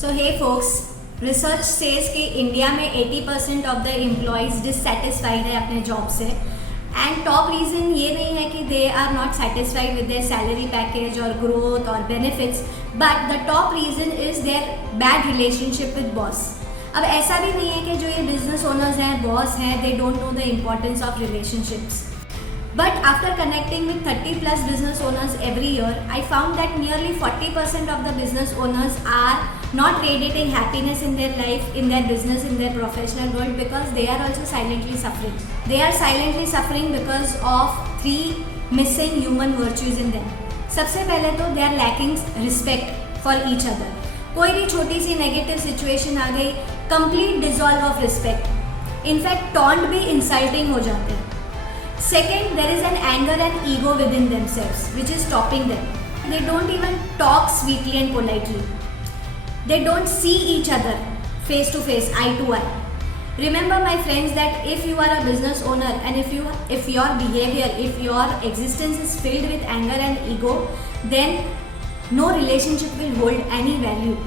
So hey folks, research says कि India में 80% of the employees dissatisfied है अपने जॉब से एंड टॉप रीज़न ये नहीं है कि they are not satisfied with their salary package और ग्रोथ और benefits, but the top reason is their bad relationship with boss. अब ऐसा भी नहीं है कि जो ये बिजनेस ओनर्स हैं, बॉस हैं, they don't know the importance of relationships. But after connecting with 30 plus business owners every year, I found that nearly 40% of the business owners are not radiating happiness in their life, in their business, in their professional world because they are also silently suffering. They are silently suffering because of 3 missing human virtues in them. सबसे पहले तो they are lacking respect for each other. कोई भी छोटी सी negative situation आ गई, complete dissolve of respect. In fact, taunt भी insulting हो जाते हैं. Second, there is an anger and ego within themselves, which is stopping them. They don't even talk sweetly and politely. They don't see each other face to face, eye to eye. Remember, my friends, that if you are a business owner and if your behavior, if your existence is filled with anger and ego, then no relationship will hold any value.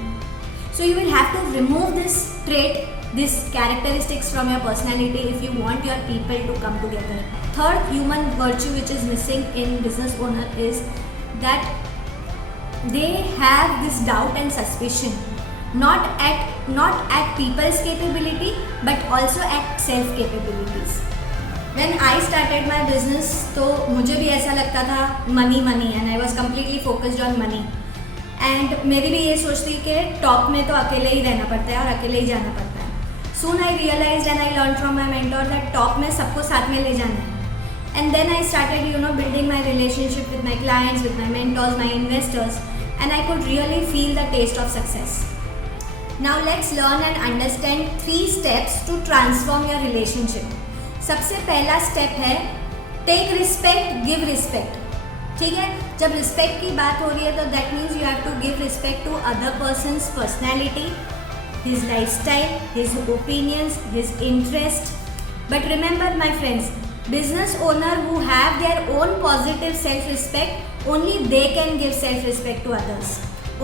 So you will have to remove this trait, these characteristics from your personality if you want your people to come together. Third human virtue which is missing in business owner is that they have this doubt and suspicion, not at people's capability but also at self capabilities. When I started my business, तो मुझे भी ऐसा लगता था money and I was completely focused on money. And मेरी भी ये सोचती कि टॉप में तो अकेले ही रहना पड़ता है और अकेले ही जाना पड़ता है. Soon I realise and I learn from my mentor that top में सबको साथ में ले जाना है. And then I started building my relationship with my clients, with my mentors, my investors, and I could really feel the taste of success. Now let's learn and understand 3 steps to transform your relationship. सबसे पहला step है take respect, give respect. ठीक है, जब respect की बात हो रही है तो that means you have to give respect to other person's personality, his lifestyle, his opinions, his interest. But remember my friends, business owner who have their own positive self respect, only they can give self respect to others,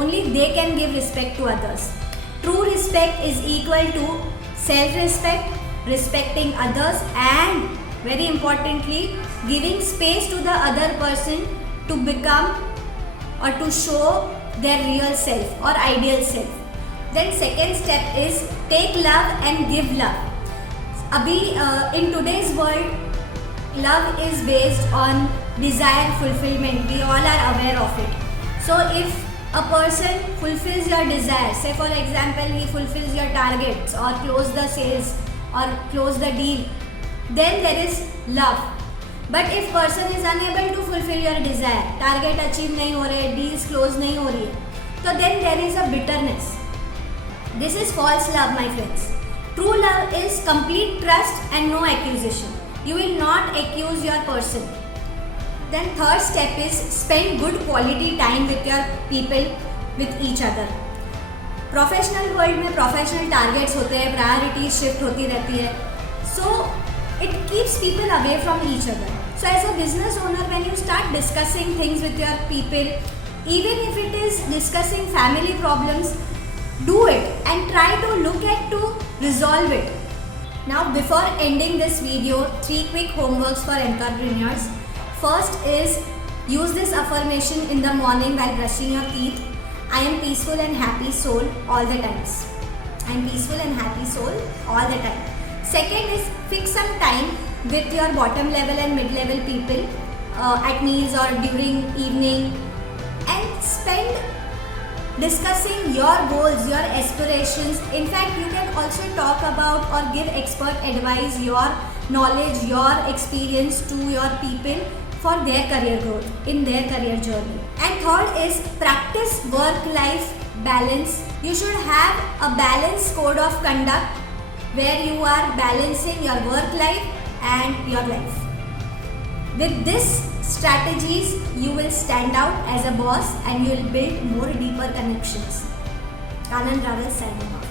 only they can give respect to others. True respect is equal to self respect, respecting others, and very importantly giving space to the other person to become or to show their real self or ideal self. Then second step is take love and give love. Abhi in today's world, love is based on desire fulfillment. We all are aware of it. So if a person fulfills your desire, say for example he fulfills your targets or close the sales or close the deal, then there is love. But if person is unable to fulfill your desire, target achieve नहीं हो रहे, deals close नहीं हो रही है, तो then there is a bitterness. This is false love, my friends. True love is complete trust and no accusation. You will not accuse your person. Then third step is spend good quality time with your people, with each other. Professional world में professional targets होते हैं, priorities shift होती रहती है, so it keeps people away from each other. So as a business owner, when you start discussing things with your people, even if it is discussing family problems, do it and try to look at to resolve it. Now before ending this video, 3 quick homeworks for entrepreneurs. First is use this affirmation in the morning while brushing your teeth. I am peaceful and happy soul all the times. I am peaceful and happy soul all the time. Second is fix some time with your bottom level and mid level people at meals or during evening and spend discussing your goals, your aspirations. In fact, you can also talk about or give expert advice, your knowledge, your experience to your people for their career growth, in their career journey. And third is practice work-life balance. You should have a balanced code of conduct where you are balancing your work life and your life. With these strategies, you will stand out as a boss and you will build more deeper connections. Kanan Raval signing off.